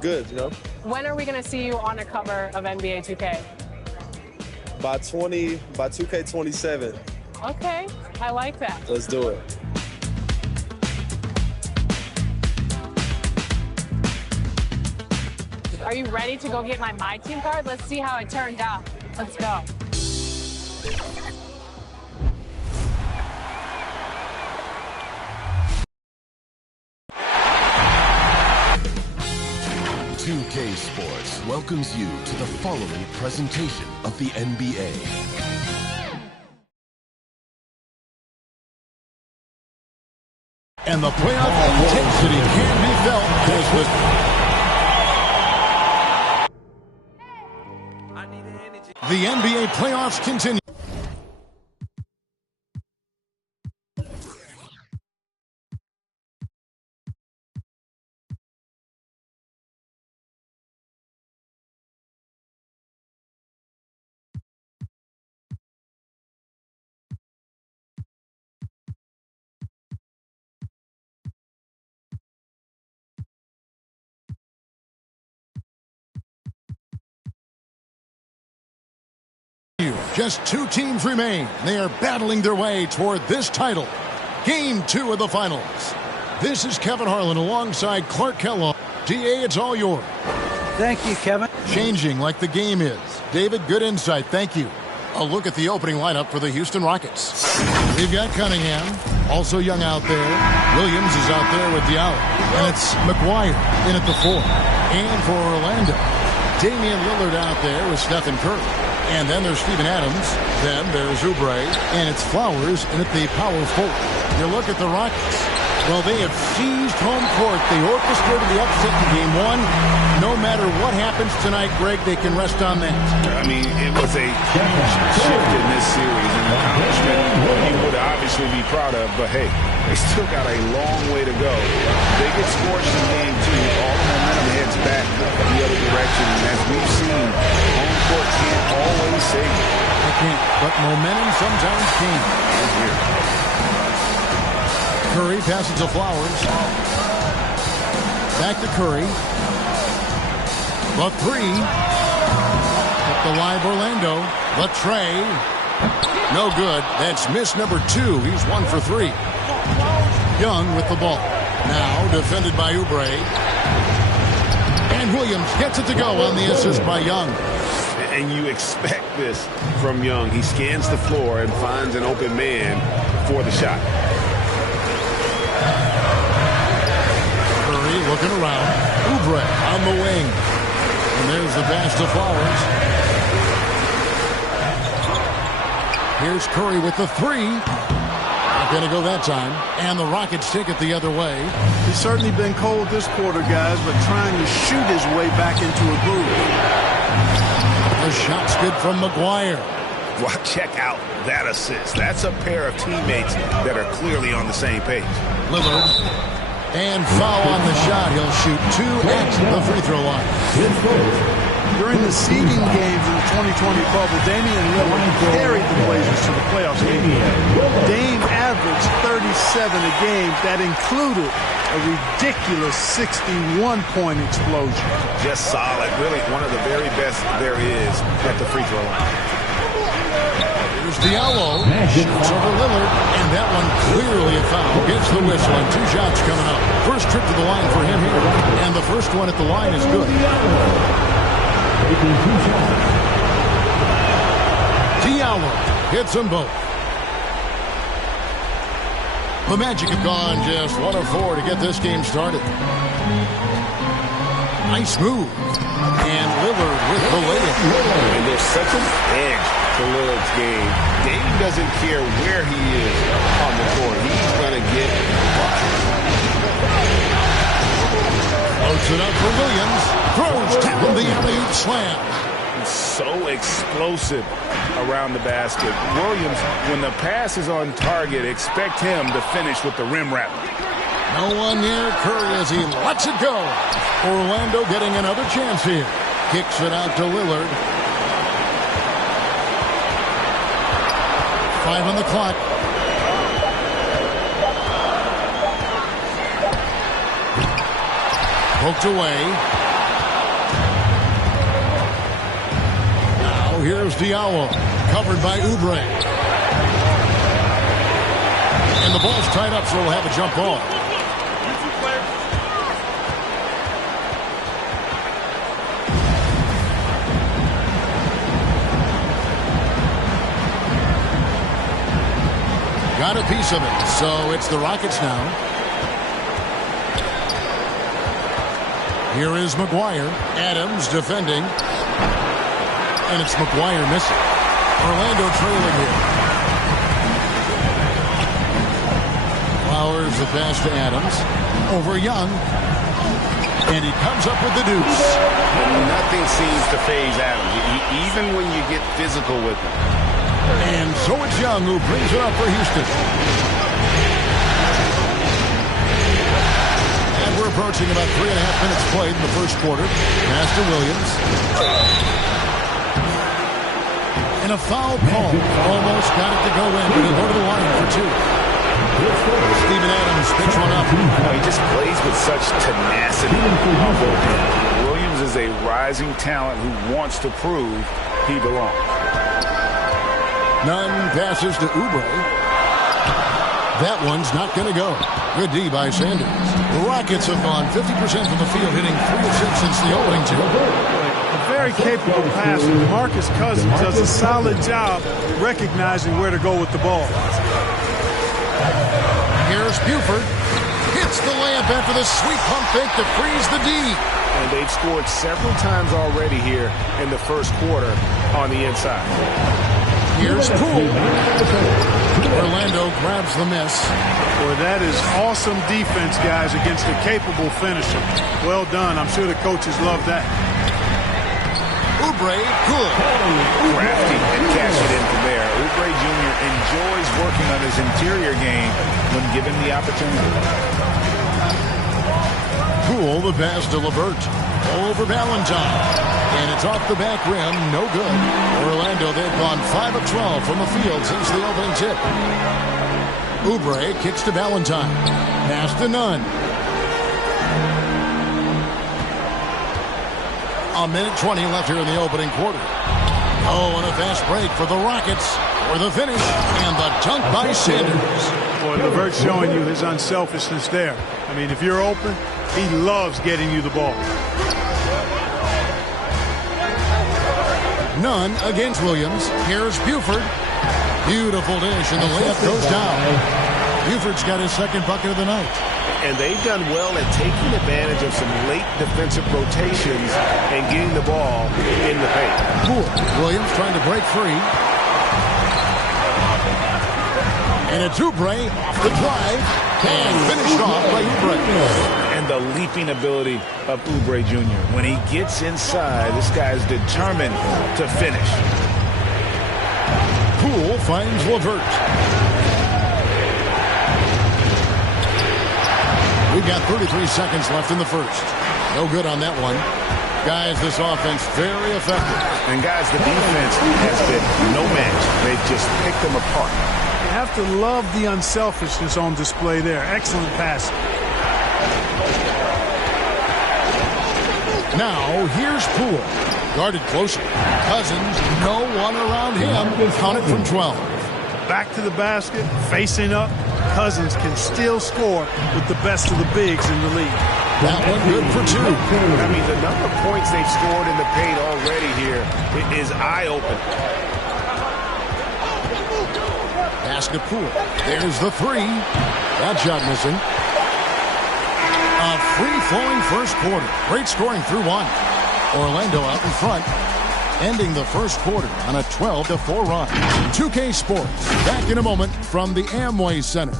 Good, When are we going to see you on a cover of NBA 2K? By 2K27. Okay, I like that. Let's do it. Are you ready to go get my team card? Let's see how it turned out. Let's go. 2K Sports welcomes you to the following presentation of the NBA. And the playoff intensity can be felt as the NBA playoffs continue. Just two teams remain. They are battling their way toward this title. Game 2 of the finals. This is Kevin Harlan alongside Clark Kellogg. DA, it's all yours. Thank you, Kevin. Changing like the game is. David, good insight. Thank you. A look at the opening lineup for the Houston Rockets. We've got Cunningham, also young out there. Williams is out there with Diallo. And it's McGuire in at the 4. And for Orlando, Damian Lillard out there with Stephen Curry. And then there's Steven Adams. Then there's Oubre. And it's Flowers in at the power forward. You look at the Rockets. Well, they have seized home court. They orchestrated the upset in Game 1. No matter what happens tonight, Greg, they can rest on that. I mean, it was a huge shift in this series. An accomplishment you would obviously be proud of. But, hey, they still got a long way to go. They get scorched in Game 2. All the momentum heads back the other direction. And as we've seen, home court can't always save it. It can't, but momentum sometimes can. It's here. Curry passes to Flowers. Back to Curry. The 3. Up the live Orlando. The tray. No good. That's miss number 2. He's 1 for 3. Young with the ball. Now defended by Oubre. And Williams gets it to go on the assist by Young. And you expect this from Young. He scans the floor and finds an open man for the shot. Curry looking around. Oubre on the wing. And there's the pass to Flowers. Here's Curry with the 3. Not going to go that time. And the Rockets take it the other way. He's certainly been cold this quarter, guys, but trying to shoot his way back into a groove. The shot's good from McGuire. Well, check out that assist. That's a pair of teammates that are clearly on the same page. Lillard. And foul on the shot. He'll shoot 2 at the free throw line. During the seeding games in the 2020 bubble, Damian Lillard carried the Blazers to the playoffs. Dame averaged 37 a game. That included a ridiculous 61-point explosion. Just solid. Really one of the very best there is at the free throw line. Here's Diallo. Shoots over Lillard. And that one clearly a foul. Gets the whistle and 2 shots coming up. First trip to the line for him here. And the first one at the line is good. Diallo hits them both. The Magic have gone just 1 of 4 to get this game started. Nice move. And Lillard with the layup. And there's such an edge to Lillard's game. Dame doesn't care where he is on the court. He's going to get buckets. Floats it up for Williams. Throws down the alley-oop slam. So explosive around the basket. Williams, when the pass is on target, expect him to finish with the rim wrap. No one near Curry as he lets it go. Orlando getting another chance here. Kicks it out to Lillard. 5 on the clock. Poked away. Now here's Diallo, covered by Oubre. And the ball's tied up, so we'll have a jump ball. Got a piece of it, so it's the Rockets now. Here is McGuire. Adams defending. And it's McGuire missing. Orlando trailing here. Flowers the pass to Adams. Over Young. And he comes up with the deuce. Nothing seems to faze Adams, even when you get physical with him. And so it's Young who brings it up for Houston. And we're approaching about 3.5 minutes played in the first quarter. Pass to Williams. And a foul call. Almost got it to go in, but he'll go to the line for two. Steven Adams picks one up. He just plays with such tenacity. Williams is a rising talent who wants to prove he belongs. None passes to Oubre. That one's not going to go. Good D by Sanders. The Rockets have gone 50% from the field, hitting 3 of 6 since the opening tip. A very capable passer. DeMarcus Cousins does a solid job recognizing where to go with the ball. Here's Buford. Hits the layup after the sweet pump fake to freeze the D. And they've scored several times already here in the first quarter on the inside. Here's Poole. Orlando grabs the miss. Boy, that is awesome defense, guys, against a capable finisher. Well done. I'm sure the coaches love that. Oubre, good. Crafty and cash it in from there. Oubre Jr. enjoys working on his interior game when given the opportunity. Poole, the pass to LeVert. Over Valentine. And it's off the back rim, no good. Orlando, they've gone 5 of 12 from the field since the opening tip. Oubre kicks to Valentine. Pass to Nunn. A minute 20 left here in the opening quarter. Oh, and a fast break for the Rockets for the finish. And the dunk by Sanders. Boy, LeVert showing you his unselfishness there. I mean, if you're open, he loves getting you the ball. Nunn against Williams. Here's Buford. Beautiful dish, and the layup goes down. Buford's got his second bucket of the night. And they've done well at taking advantage of some late defensive rotations and getting the ball in the paint. Poole. Williams trying to break free. And it's Oubre off the drive. And finished off by Oubre. And the leaping ability of Oubre Jr. When he gets inside, this guy's determined to finish. Poole finds LeVert. We've got 33 seconds left in the first. No good on that one. Guys, this offense very effective. And guys, the defense has been no match. They've just picked them apart. You have to love the unselfishness on display there. Excellent pass. Now, here's Poole. Guarded closely. Cousins, no one around him. Counted from 12. Back to the basket, facing up. Cousins can still score with the best of the bigs in the league. That one good for 2. I mean, the number of points they've scored in the paint already here is eye-opening. Pass to Poole. There's the 3. That shot missing. A free-flowing first quarter. Great scoring through 1. Orlando out in front, ending the first quarter on a 12-4 run. 2K Sports, back in a moment from the Amway Center.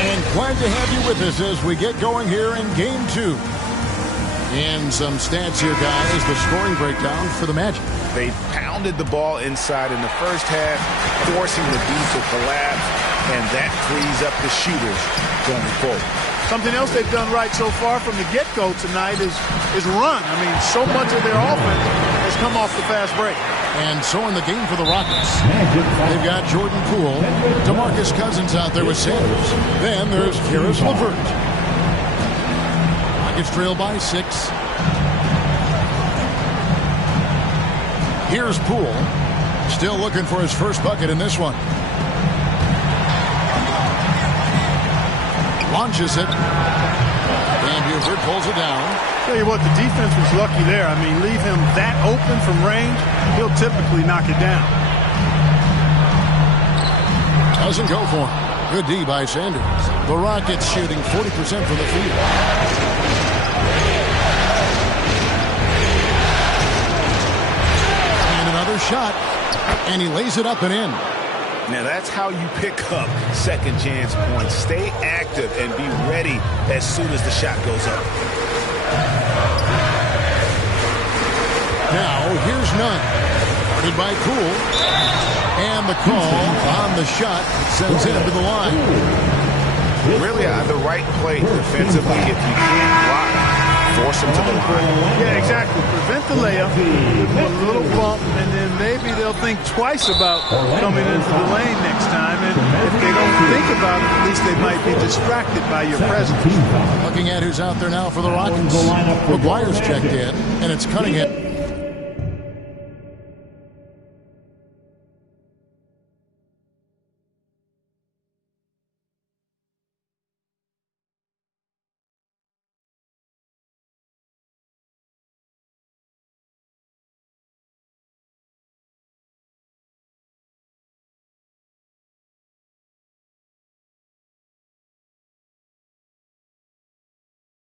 And glad to have you with us as we get going here in Game 2. And some stats here, guys. The scoring breakdown for the Magic. They pounded the ball inside in the first half, forcing the D to collapse, and that frees up the shooters going forward. Something else they've done right so far from the get-go tonight is run. I mean, so much of their offense has come off the fast break. And so in the game for the Rockets, they've got Jordan Poole, DeMarcus Cousins out there with Sanders. Then there's Caris LeVert. Rockets trail by 6. Here's Poole. Still looking for his first bucket in this one. Launches it. And Buford pulls it down. Tell you what, the defense was lucky there. I mean, leave him that open from range, he'll typically knock it down. Doesn't go for him. Good D by Sanders. The Rockets shooting 40% from the field. And another shot. And he lays it up and in. Now that's how you pick up second chance points. Stay active and be ready as soon as the shot goes up. Now here's Nunn. Guarded by Poole. And the call on the shot sends him to the line. Really the right play defensively. If you can't block, force him to the line. Yeah, exactly. Prevent the layup, give him a little bump, and then maybe they'll think twice about coming into the lane next time. And if they don't think about it, at least they might be distracted by your presence. Looking at who's out there now for the Rockets. McGuire's checked in, and it's Cunningham.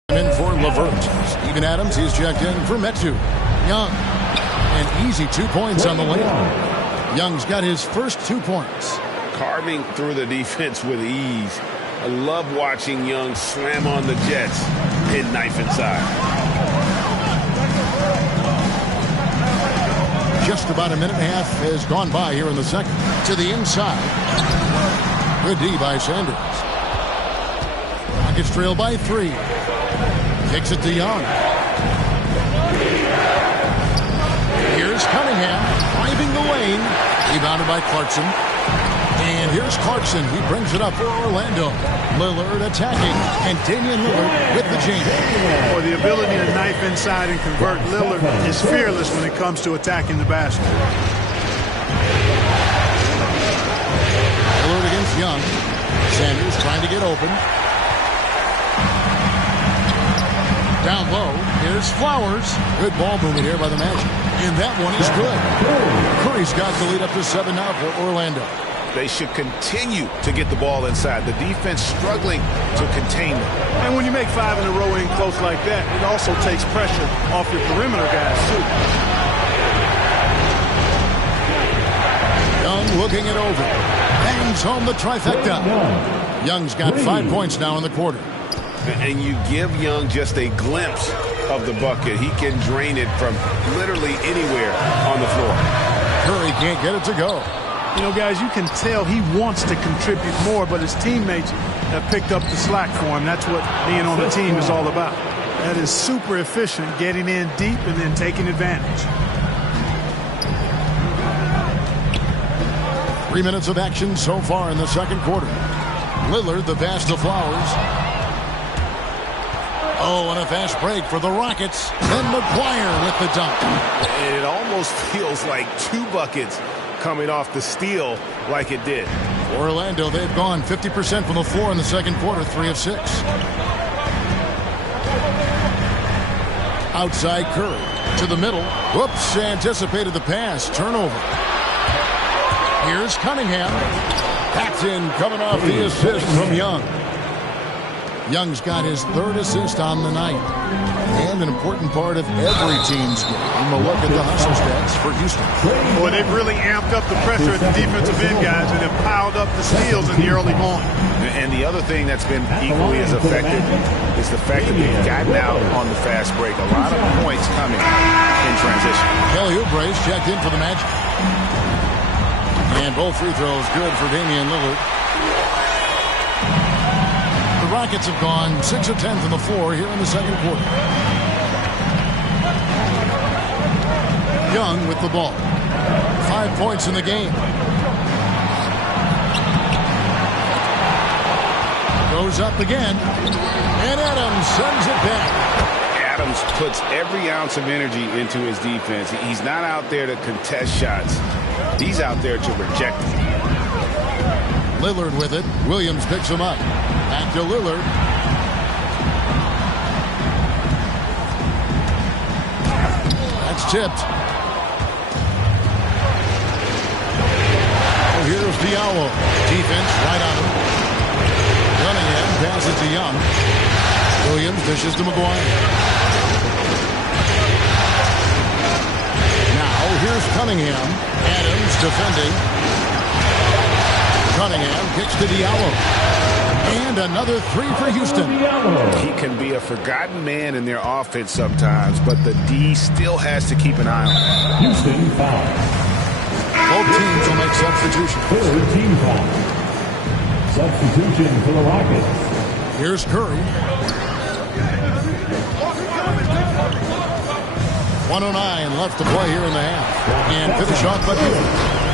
In for LeVert. Steven Adams, he's checked in for Metu. Young. An easy 2 points on the layup. Young's got his first 2 points. Carving through the defense with ease. I love watching Young slam on the Jets, hit knife inside. Just about a minute and a half has gone by here in the second. To the inside. Good D by Sanders. Rockets trail by 3. Kicks it to Young. Here's Cunningham driving the lane. Rebounded by Clarkson. And here's Clarkson. He brings it up for Orlando. Lillard attacking. And Damian Lillard with the jam. For the ability to knife inside and convert, Lillard is fearless when it comes to attacking the basket. Lillard against Young. Sanders trying to get open. Down low, here's Flowers. Good ball movement here by the Magic. And that one is good. Curry's got the lead up to 7 now for Orlando. They should continue to get the ball inside. The defense struggling to contain them. And when you make 5 in a row in close like that, it also takes pressure off your perimeter guys, too. Young looking it over. Bangs home the trifecta. Young's got 5 points now in the quarter. And you give Young just a glimpse of the bucket. He can drain it from literally anywhere on the floor. Curry can't get it to go. You know, guys, you can tell he wants to contribute more, but his teammates have picked up the slack for him. That's what being on the team is all about. That is super efficient, getting in deep and then taking advantage. 3 minutes of action so far in the second quarter. Lillard, the pass to Flowers. Oh, and a fast break for the Rockets. Then McGuire with the dunk. And it almost feels like 2 buckets coming off the steal like it did. Orlando, they've gone 50% from the floor in the second quarter, 3 of 6. Outside Curry to the middle. Whoops, anticipated the pass. Turnover. Here's Cunningham. Paxton coming off the assist from Young. Young's got his 3rd assist on the night. And an important part of every team's game. A look at the hustle stats for Houston. Boy, they've really amped up the pressure at the defensive end, guys, and have piled up the steals in the early going. And the other thing that's been equally as effective is the fact that they've gotten out on the fast break. A lot of points coming in transition. Kelly Oubre's checked in for the Magic. And both free throws good for Damian Lillard. The Rockets have gone 6 of 10 from the floor here in the second quarter. Young with the ball. 5 points in the game. Goes up again. And Adams sends it back. Adams puts every ounce of energy into his defense. He's not out there to contest shots. He's out there to reject them. Lillard with it. Williams picks him up. Back to Lillard. That's tipped. Oh, here's Diallo. Defense right on him. Cunningham passes to Young. Williams dishes to McGuire. Now here's Cunningham. Adams defending. Cunningham kicks to Diallo. And another three for Houston. He can be a forgotten man in their offense sometimes, but the D still has to keep an eye on him. Houston foul. Both teams will make substitutions. Third team foul. Substitution for the Rockets. Here's Curry. 1:09 left to play here in the half. And finish off by Buford.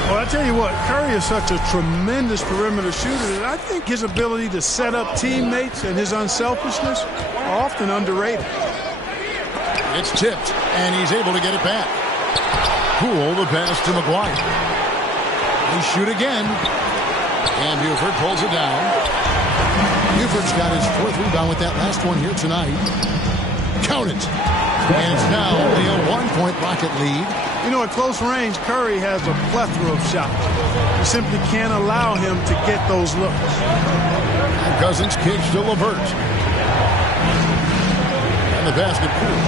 Well, I tell you what, Curry is such a tremendous perimeter shooter that I think his ability to set up teammates and his unselfishness are often underrated. It's tipped, and he's able to get it back. Poole the pass to McGuire. They shoot again. And Buford pulls it down. Buford's got his fourth rebound with that last one here tonight. Count it. And it's now only a 1-point Rocket lead. You know, at close range, Curry has a plethora of shots. You simply can't allow him to get those looks. And Cousins kicks to LeVert. And the basket Poole.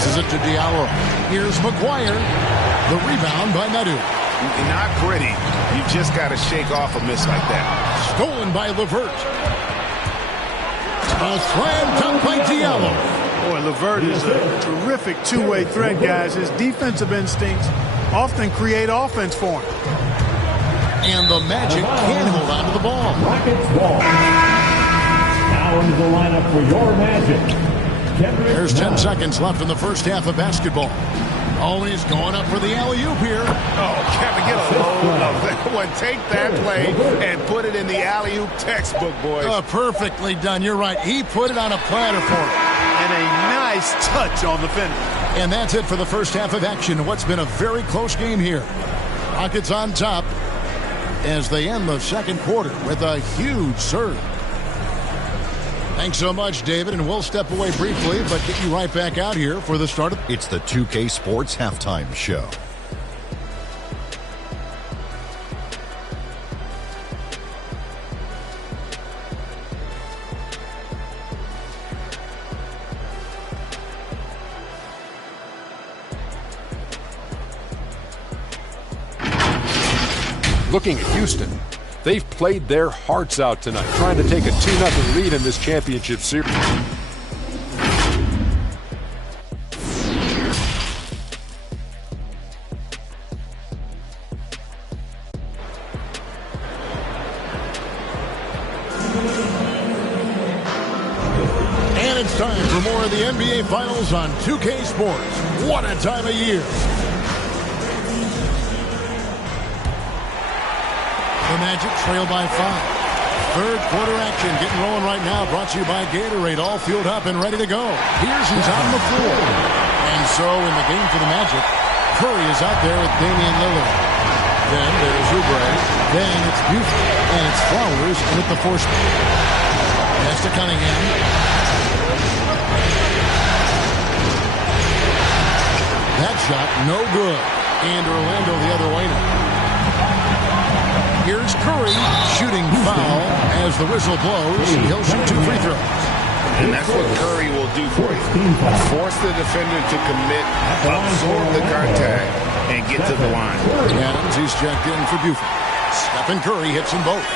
This is it to Diallo. Here's McGuire. The rebound by Nadu. Not pretty. You just got to shake off a miss like that. Stolen by LeVert. A slam dunk by Diallo. Boy, LeVert is a terrific two-way threat, guys. His defensive instincts often create offense for him. And the Magic can hold on to the ball. Rockets ball. Now into the lineup for your Magic. There's 10 seconds left in the first half of basketball. Oh, he's going up for the alley-oop here. Oh, Kevin, get a load of that one. Take that play and put it in the alley-oop textbook, boys. Perfectly done. You're right. He put it on a platter for him. And a nice touch on the finish. And that's it for the first half of action. What's been a very close game here. Rockets on top as they end the second quarter with a huge serve. Thanks so much, David, and we'll step away briefly, but get you right back out here for the start of... It's the 2K Sports Halftime Show. Looking at Houston, they've played their hearts out tonight, trying to take a 2-0 lead in this championship series. And it's time for more of the NBA Finals on 2K Sports. What a time of year. The Magic trail by 5. Third quarter action getting rolling right now. Brought to you by Gatorade. All fueled up and ready to go. Here's who's on the floor. And so in the game for the Magic, Curry is out there with Damian Lillard. Then there's Oubre. Then it's Buford. And it's Flowers with the force. Pass to Cunningham. That shot no good. And Orlando the other way now. Here's Curry shooting foul as the whistle blows. He'll shoot 2 free throws. And that's what Curry will do for you. Force the defender to commit, absorb the contact, and get to the line. Adams, he's checked in for Buford. Stephen Curry hits them both.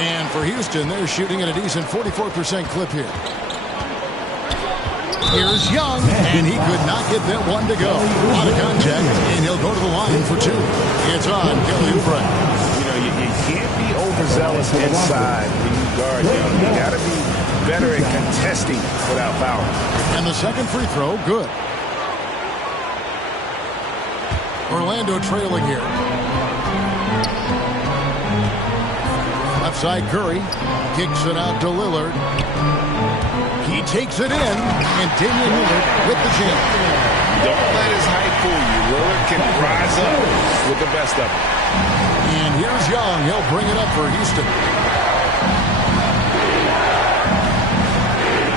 And for Houston, they're shooting at a decent 44% clip here. Here's Young, and he could not get that one to go. A lot of contact, and he'll go to the line for 2. It's on Kelly Oubre. You know, you can't be overzealous inside when you guard Young. You got to be better at contesting without fouling. And the second free throw, good. Orlando trailing here. Left side, Curry kicks it out to Lillard. He takes it in, and Damian Lillard with the jam. Don't let his height fool you. Lillard can rise up with the best of it. And here's Young. He'll bring it up for Houston.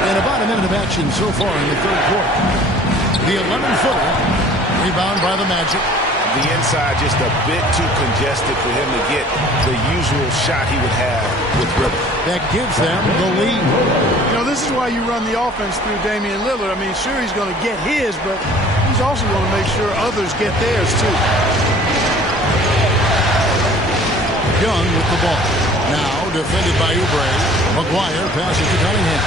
And about a minute of action so far in the third quarter. The 11-footer, rebound by the Magic. The inside just a bit too congested for him to get the usual shot he would have with Rivers. That gives them the lead. You know, this is why you run the offense through Damian Lillard. I mean, sure, he's going to get his, but he's also going to make sure others get theirs, too. Young with the ball. Now defended by Oubre. McGuire passes to Cunningham.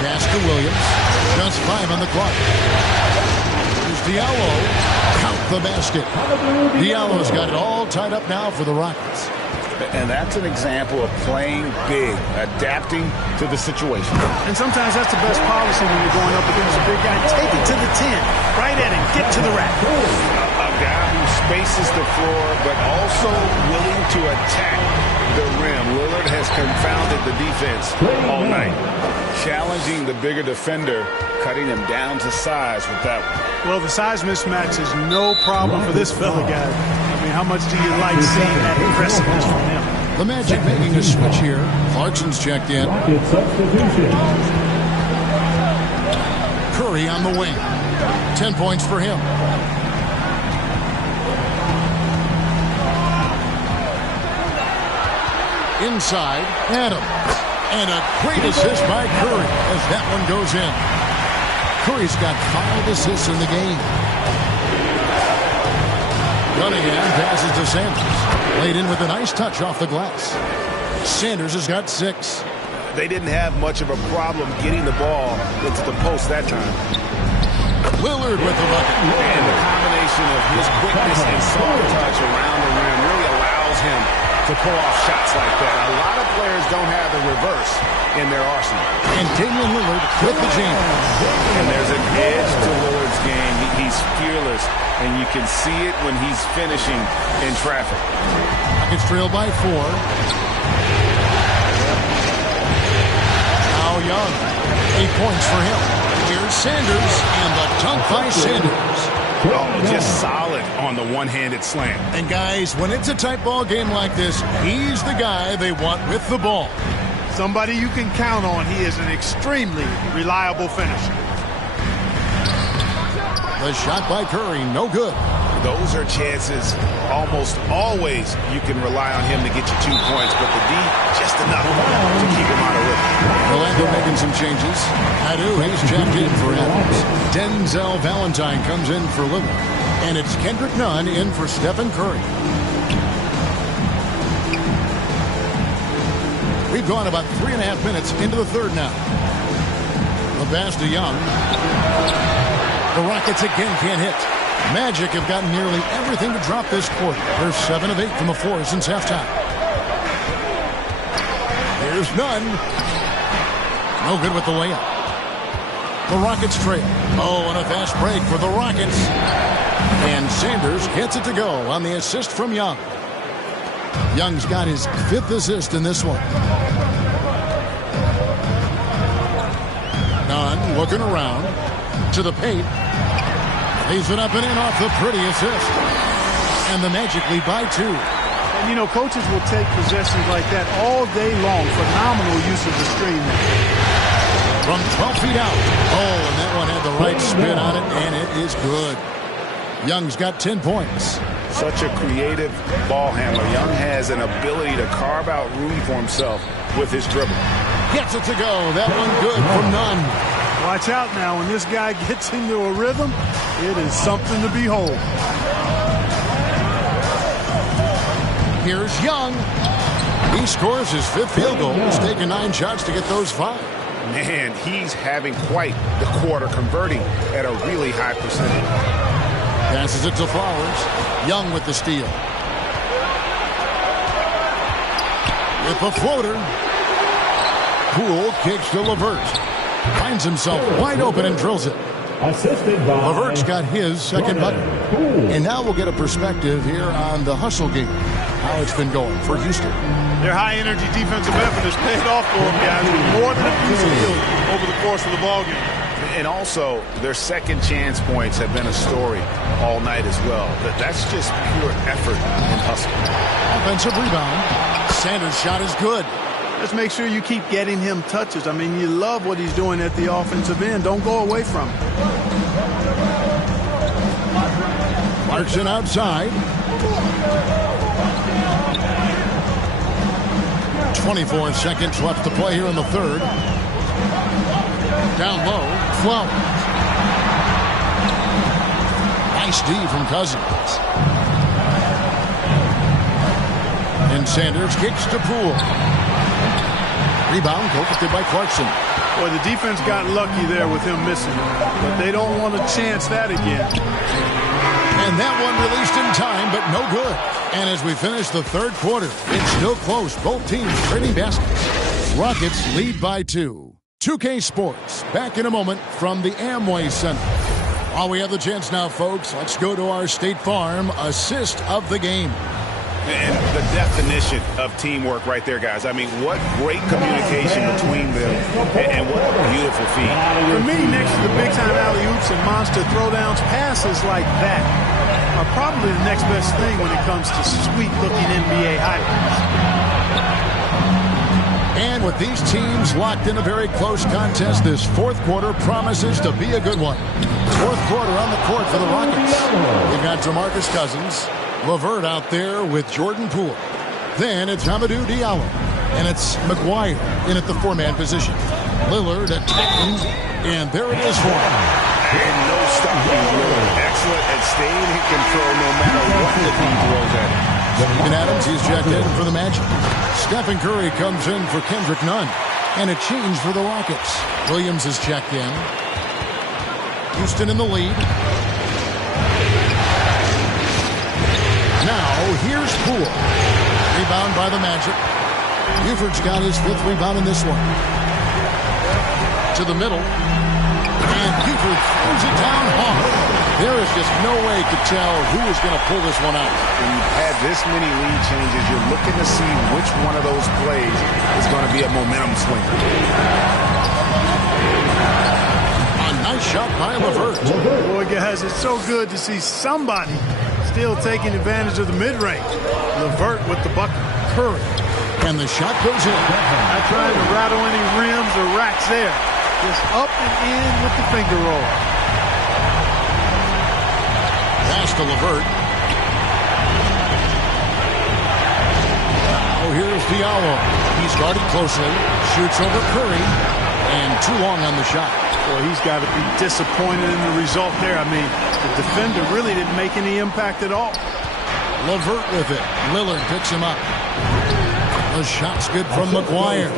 Pass to Williams. Just 5 on the clock. Here's Diallo. Count the basket. Diallo's got it all tied up now for the Rockets. And that's an example of playing big, adapting to the situation. And sometimes that's the best policy when you're going up against a big guy. Take it to the 10. Right at him. Get to the rack. A guy who spaces the floor, but also willing to attack the rim. Lillard has confounded the defense all night. Challenging the bigger defender, cutting him down to size with that one. Well, the size mismatch is no problem for this fella, guy. I mean, how much do you like seeing that aggressiveness from him? The Magic making a switch here. Clarkson's checked in. Curry on the wing. 10 points for him. Inside, Adams. And a great assist by Curry as that one goes in. Curry's got 5 assists in the game. Cunningham passes to Sanders. Laid in with a nice touch off the glass. Sanders has got 6. They didn't have much of a problem getting the ball into the post that time. Lillard with the bucket. And the combination of his quickness and soft touch around the rim really allows him to pull off shots like that. A lot of players don't have the reverse in their arsenal. And Damian Lillard with the jam. And there's an edge to Lillard's game. He's fearless, and you can see it when he's finishing in traffic. Rockets trail by 4. Now Young. 8 points for him. Here's Sanders, and the dunk by Sanders. Oh, just solid on the one-handed slam. And guys, when it's a tight ball game like this, he's the guy they want with the ball. Somebody you can count on. He is an extremely reliable finisher. The shot by Curry, no good. Those are chances almost always you can rely on him to get you 2 points, but the D, just enough to keep him out of rhythm. Orlando making some changes. Adu, he's checked in for Adams. Denzel Valentine comes in for Lillard. And it's Kendrick Nunn in for Stephen Curry. We've gone about 3.5 minutes into the third now. The pass to Young. The Rockets again can't hit. Magic have gotten nearly everything to drop this quarter. They're 7 of 8 from the floor since halftime. Here's Nunn. No good with the layup. The Rockets trail. Oh, and a fast break for the Rockets. And Sanders gets it to go on the assist from Young. Young's got his 5th assist in this one. Nunn looking around to the paint. Lays it up and in off the pretty assist. And the Magic lead by 2. And, you know, coaches will take possessions like that all day long. Phenomenal use of the screen. From 12 feet out. Oh, and that one had the right spin on it, and it is good. Young's got 10 points. Such a creative ball handler. Young has an ability to carve out room for himself with his dribble. Gets it to go. That one good from Nunn. Watch out now. When this guy gets into a rhythm, it is something to behold. Here's Young. He scores his 5th field goal. He's taken 9 shots to get those 5. Man, he's having quite the quarter, converting at a really high percentage. Passes it to Flowers. Young with the steal. With the floater. Poole kicks to LeVert. Finds himself wide open and drills it. assisted by LeVert's got his second bucket. And now we'll get a perspective here on the hustle game, how it's been going for Houston. Their high-energy defensive effort has paid off for them, guys, with more than a few steals over the course of the ballgame. And also, their second chance points have been a story all night as well. That's just pure effort and hustle. Offensive rebound. Sanders' shot is good. Just make sure you keep getting him touches. I mean, you love what he's doing at the offensive end. Don't go away from him. Clarkson outside. 24 seconds left to play here in the third. Down low, Flowers. Nice D from Cousins. And Sanders kicks to Poole. Rebound collected by Clarkson. Boy, the defense got lucky there with him missing. But they don't want to chance that again. And that one released in time, but no good. And as we finish the third quarter, it's still close. Both teams trading baskets. Rockets lead by 2. 2K Sports, back in a moment from the Amway Center. While we have the chance now, folks, let's go to our State Farm assist of the game. And the definition of teamwork right there, guys. I mean, what great communication between them, and what a beautiful feat. For me, next to the big-time alley-oops and monster throwdowns, passes like that are probably the next best thing when it comes to sweet-looking NBA highlights. And with these teams locked in a very close contest, this fourth quarter promises to be a good one. Fourth quarter on the court for the Rockets. We've got DeMarcus Cousins, LeVert out there with Jordan Poole. Then it's Hamidou Diallo. And it's McGuire in at the four-man position. Lillard at 10. And there it is for him. And no stopping Lillard. Excellent at staying in control no matter what the team throws at him. Steven Adams, he's checked in for the Magic. Stephen Curry comes in for Kendrick Nunn. And a change for the Rockets. Williams is checked in. Houston in the lead. Now, here's Poole. Rebound by the Magic. Buford's got his fifth rebound in this one. To the middle. And Buford throws it down hard. There is just no way to tell who is going to pull this one out. When you've had this many lead changes, you're looking to see which one of those plays is going to be a momentum swinger. A nice shot by LeVert. Boy, guys, it's so good to see somebody still taking advantage of the mid-range. LeVert with the bucket. Curry. And the shot goes in. Not trying to rattle any rims or racks there. Just up and in with the finger roll. Pass to LeVert. Oh, here's Diallo. He started closely. Shoots over Curry. And too long on the shot. Well, he's got to be disappointed in the result there. I mean, the defender really didn't make any impact at all. LeVert with it. Lillard picks him up. The shot's good from McGuire.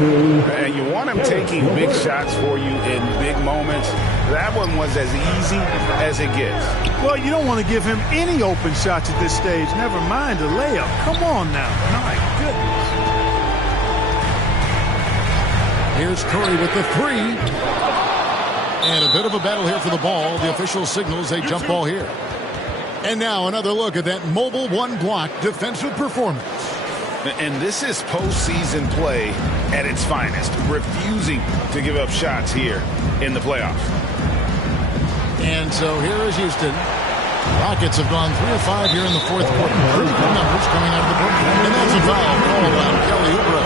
And you want him taking big shots for you in big moments. That one was as easy as it gets. Well, you don't want to give him any open shots at this stage. Never mind a layup. Come on now. My goodness. Here's Curry with the three. And a bit of a battle here for the ball. The official signals a jump ball here. And now another look at that mobile one-block defensive performance. And this is postseason play at its finest, refusing to give up shots here in the playoffs. And so here is Houston. Rockets have gone 3 of 5 here in the fourth quarter. Pretty good numbers coming out of the book. And that's a foul called on Kelly Oubre.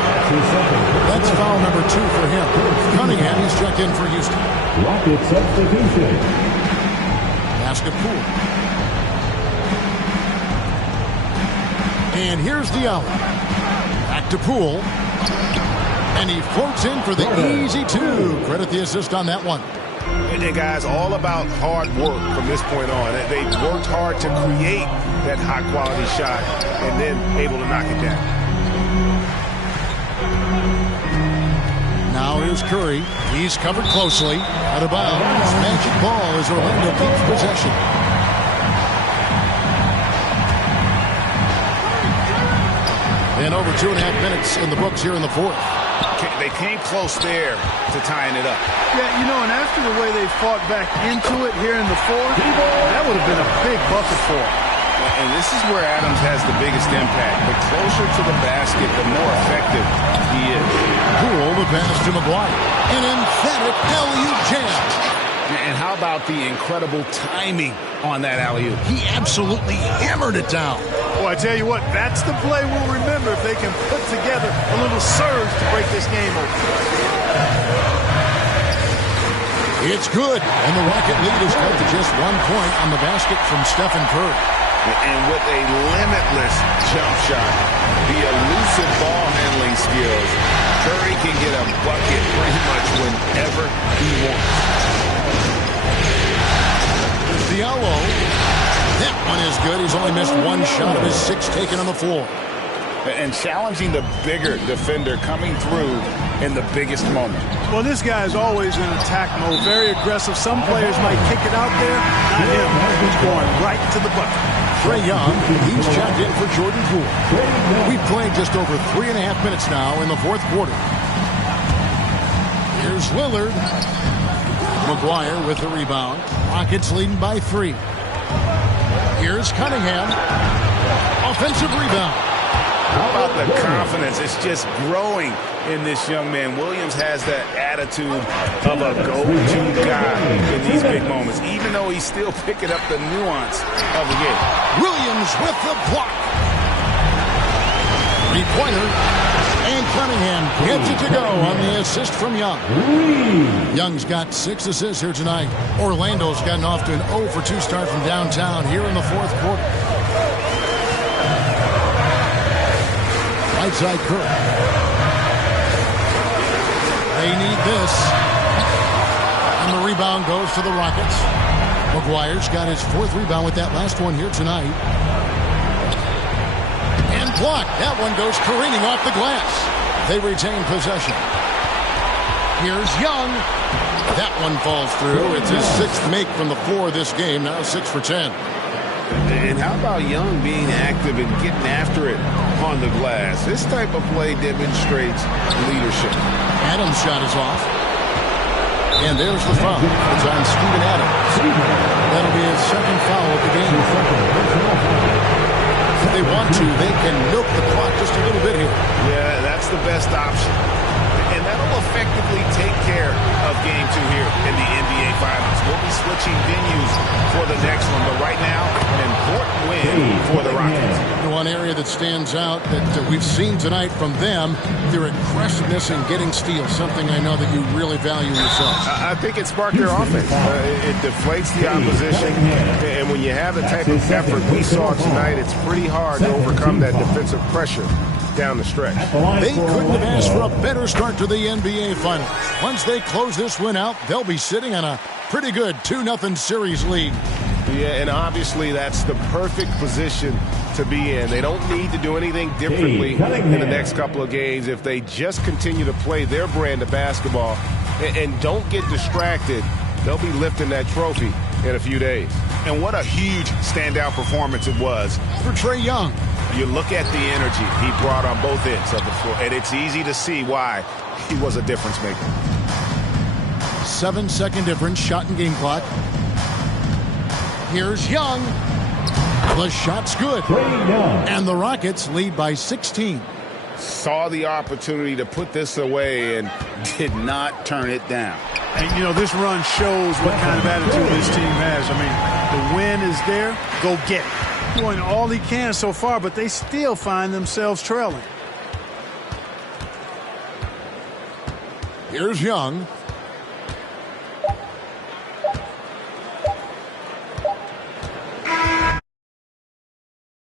That's foul number 2 for him. Cunningham, he's checked in for Houston. Rocket substitution. Basket Poole. And here's Diallo. Back to Poole. And he floats in for the easy 2. Credit the assist on that one. And guys, all about hard work from this point on. They've worked hard to create that high-quality shot and then able to knock it down. Now here's Curry. He's covered closely. Out of bounds. Magic ball as Orlando keeps possession. And over 2.5 minutes in the books here in the fourth. They came close there to tying it up. Yeah, you know, and after the way they fought back into it here in the fourth, that would have been a big bucket for them. And this is where Adams has the biggest impact. The closer to the basket, the more effective he is. Poole the pass to McGuire. An emphatic alley-oop jam. And how about the incredible timing on that alley-oop? He absolutely hammered it down. Well, I tell you what, that's the play we'll remember if they can put together a little surge to break this game open. It's good, and the Rocket lead is cut to just 1 point on the basket from Stephen Curry. And with a limitless jump shot, the elusive ball handling skills, Curry can get a bucket pretty much whenever he wants. Diallo. That one is good. He's only missed 1 shot of his 6 taken on the floor. And challenging the bigger defender coming through in the biggest moment. Well, this guy is always in attack mode, very aggressive. Some players might kick it out there. Not him. He's going right to the bucket. Trae Young, he's checked in for Jordan Poole. We've played just over 3.5 minutes now in the fourth quarter. Here's Lillard. McGuire with the rebound. Rockets leading by 3. Here's Cunningham. Offensive rebound. How about the confidence? It's just growing in this young man. Williams has that attitude of a go-to guy in these big moments, even though he's still picking up the nuance of the game. Williams with the block. 3-pointer. And Cunningham gets it to go on the assist from Young. Young's got 6 assists here tonight. Orlando's gotten off to an 0-for-2 start from downtown here in the fourth quarter. Right side Curry. They need this. And the rebound goes to the Rockets. McGuire's got his 4th rebound with that last one here tonight. And blocked. That one goes careening off the glass. They retain possession. Here's Young. That one falls through. It's his 6th make from the floor this game. Now 6 for 10. And how about Young being active and getting after it on the glass? This type of play demonstrates leadership. Adams' shot is off. And there's the foul. It's on Steven Adams. That'll be his 2nd foul of the game. If they want to, they can milk the clock just a little bit here. Yeah, that's the best option. And that'll effectively take care of Game 2 here in the NBA Finals. We'll be switching venues for the next one, but right now, an important win for the Rockets. One area that stands out that we've seen tonight from them, their aggressiveness in getting steals, something I know that you really value yourself. I think it sparked their offense. It deflates the opposition, and when you have the type of effort we saw tonight, it's pretty hard to overcome that defensive pressure down the stretch. They couldn't have asked for a better start to the NBA Finals. Once they close this win out, they'll be sitting on a pretty good 2-0 series lead. Yeah, and obviously that's the perfect position to be in. They don't need to do anything differently in the next couple of games if they just continue to play their brand of basketball and don't get distracted. They'll be lifting that trophy in a few days. And what a huge standout performance it was for Trae Young. You look at the energy he brought on both ends of the floor, and it's easy to see why he was a difference maker. 7-second difference, shot and game clock. Here's Young. The shot's good. And the Rockets lead by 16. Saw the opportunity to put this away and did not turn it down. And, you know, this run shows what kind of attitude this team has. I mean, the win is there. Go get it. Doing all he can so far, but they still find themselves trailing. Here's Young.